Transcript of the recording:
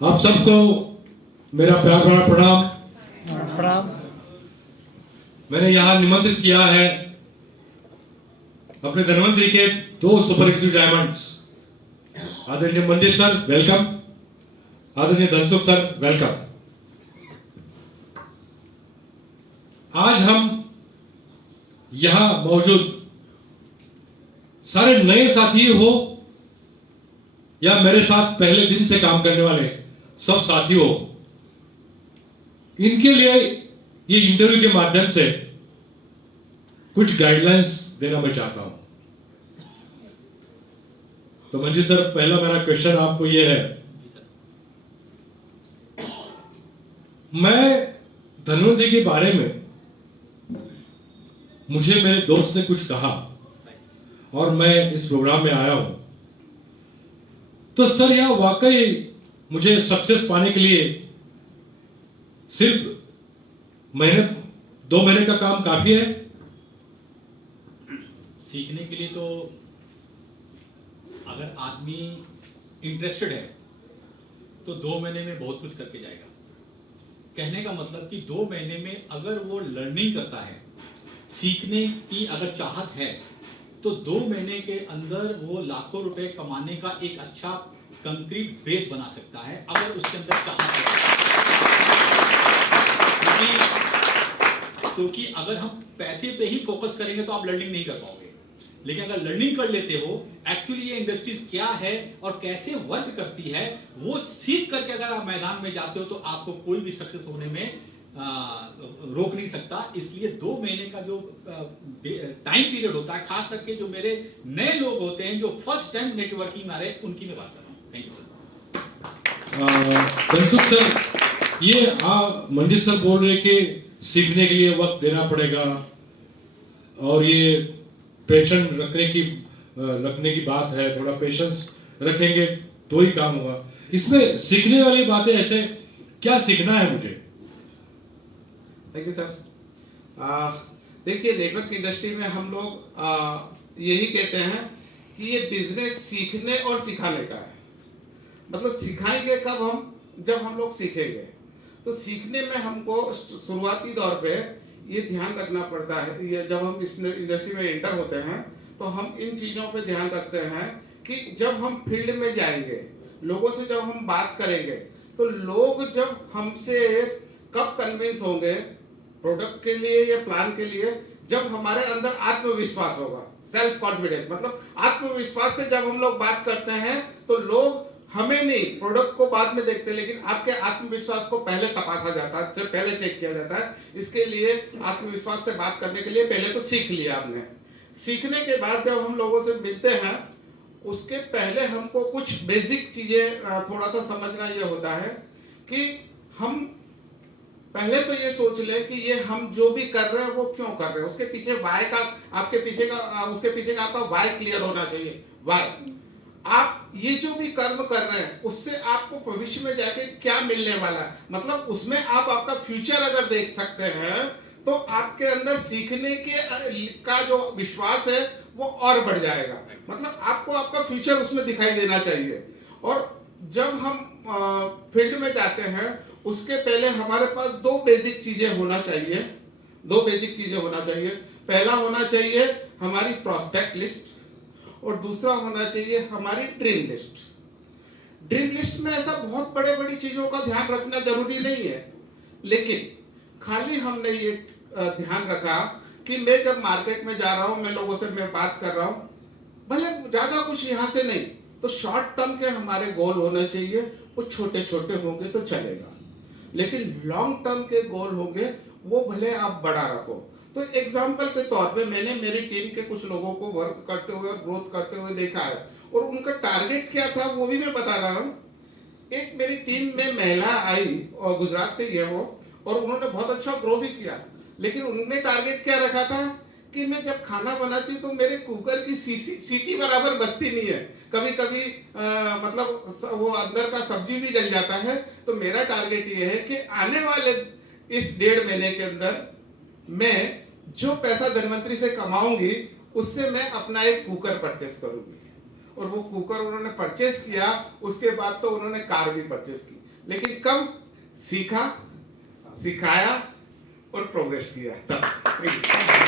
आप सबको मेरा प्यार भरा प्रणाम। प्रणाम। मैंने यहाँ निमंत्रित किया है अपने धन्वंतरी के 2 सुपर एग्जीक्यूटिव डायमंड्स, आदरणीय मंदिर सर वेलकम, आदरणीय धनसुख सर वेलकम। आज हम यहाँ मौजूद सारे नए साथी हो या मेरे साथ पहले दिन से काम करने वाले सब साथी हो, इनके लिए ये इंटरव्यू के माध्यम से कुछ गाइडलाइंस देना मैं चाहता हूं। तो मंजीत सर, पहला मेरा क्वेश्चन आपको ये है, मैं धन्वंतरी के बारे में मुझे मेरे दोस्त ने कुछ कहा और मैं इस प्रोग्राम में आया हूं, तो सर यह वाकई मुझे सक्सेस पाने के लिए सिर्फ 2 महीने का काम काफी है? सीखने के लिए तो अगर आदमी इंटरेस्टेड है तो 2 महीने में बहुत कुछ करके जाएगा। कहने का मतलब कि 2 महीने में अगर वो लर्निंग करता है, सीखने की अगर चाहत है, तो 2 महीने के अंदर वो लाखों रुपए कमाने का एक अच्छा कंक्रीट बेस बना सकता है, अगर उसके अंदर चाहत है। क्योंकि अगर हम पैसे पे ही फोकस करेंगे तो आप लर्निंग नहीं कर पाओगे, लेकिन अगर लर्निंग कर लेते हो एक्चुअली ये इंडस्ट्रीज क्या है और कैसे वर्क करती है, वो सीख करके अगर आप मैदान में जाते हो तो आपको कोई भी सक्सेस होने में रोक नहीं सकता। इसलिए 2 महीने का जो टाइम पीरियड होता है, खास करके जो मेरे नए लोग होते हैं जो फर्स्ट टाइम नेटवर्किंग में आ रहे हैं, उनकी मैं बात कर रहा हूँ। Thank you sir. सर, ये मंजीत सर बोल रहे कि सीखने के लिए वक्त देना पड़ेगा और ये पेशेंस रखने की बात है, थोड़ा पेशेंस रखेंगे तो ही काम होगा। इसमें सीखने वाली बातें ऐसे क्या सीखना है मुझे? Thank you sir. देखिए, नेटवर्क इंडस्ट्री में हम लोग यही कहते हैं कि ये बिजनेस सीखने और सिखाने का है। मतलब सिखाएंगे कब हम? जब हम लोग सीखेंगे। तो सीखने में हमको शुरुआती दौर पे ये ध्यान रखना पड़ता है, ये जब हम इस इंडस्ट्री में एंटर होते हैं तो हम इन चीज़ों पे ध्यान रखते हैं कि जब हम फील्ड में जाएंगे, लोगों से जब हम बात करेंगे, तो लोग जब हमसे कब कन्विंस होंगे प्रोडक्ट के लिए या प्लान के लिए, जब हमारे अंदर आत्मविश्वास होगा, सेल्फ कॉन्फिडेंस। मतलब आत्मविश्वास से जब हम लोग बात करते हैं तो लोग हमें नहीं, प्रोडक्ट को बाद में देखते हैं, लेकिन आपके आत्मविश्वास को पहले तपासा जाता है, पहले चेक किया जाता है। इसके लिए आत्मविश्वास से बात करने के लिए पहले तो सीख लिया आपने। सीखने के बाद जब हम लोगों से मिलते हैं, उसके पहले हमको कुछ बेसिक चीजें थोड़ा सा समझना ये होता है कि हम पहले तो ये सोच ले कि ये हम जो भी कर रहे हैं वो क्यों कर रहे हैं। उसके पीछे वाई का, उसके पीछे का आपका वाई क्लियर होना चाहिए। वाई, आप ये जो भी कर्म कर रहे हैं उससे आपको भविष्य में जाके क्या मिलने वाला है, मतलब उसमें आप आपका फ्यूचर अगर देख सकते हैं तो आपके अंदर सीखने का जो विश्वास है वो और बढ़ जाएगा। मतलब आपको आपका फ्यूचर उसमें दिखाई देना चाहिए। और जब हम फील्ड में जाते हैं उसके पहले हमारे पास 2 बेसिक चीजें होना चाहिए। 2 बेसिक चीजें होना चाहिए। पहला होना चाहिए हमारी प्रोस्पेक्ट लिस्ट और दूसरा होना चाहिए हमारी ड्रीम लिस्ट। ड्रीम लिस्ट में ऐसा बहुत बड़ी चीजों का ध्यान रखना जरूरी नहीं है, लेकिन खाली हमने ये ध्यान रखा कि मैं जब मार्केट में जा रहा हूं, मैं लोगों से मैं बात कर रहा हूं, भले ज्यादा कुछ यहां से नहीं, तो शॉर्ट टर्म के हमारे गोल होने चाहिए। वो छोटे छोटे होंगे तो चलेगा, लेकिन लॉन्ग टर्म के गोल होंगे वो भले आप बड़ा रखो। तो एग्जाम्पल के तौर पे मैंने मेरी टीम के कुछ लोगों को वर्क करते हुए और ग्रोथ करते हुए देखा है, और उनका टारगेट क्या था वो भी मैं बता रहा हूँ। एक मेरी टीम में महिला आई और गुजरात से है वो, और उन्होंने बहुत अच्छा ग्रो भी किया, लेकिन उन्होंने टारगेट क्या रखा था कि मैं जब खाना बनाती तो मेरे कुकर की सीटी बराबर बजती नहीं है, कभी कभी मतलब वो अंदर का सब्जी भी जल जाता है। तो मेरा टारगेट ये है कि आने वाले इस 1.5 महीने के अंदर मैं जो पैसा धनवंतरी से कमाऊंगी उससे मैं अपना एक कुकर परचेस करूंगी। और वो कुकर उन्होंने परचेस किया, उसके बाद तो उन्होंने कार भी परचेस की। लेकिन कब सीखा, सिखाया और प्रोग्रेस किया तब। Thank you.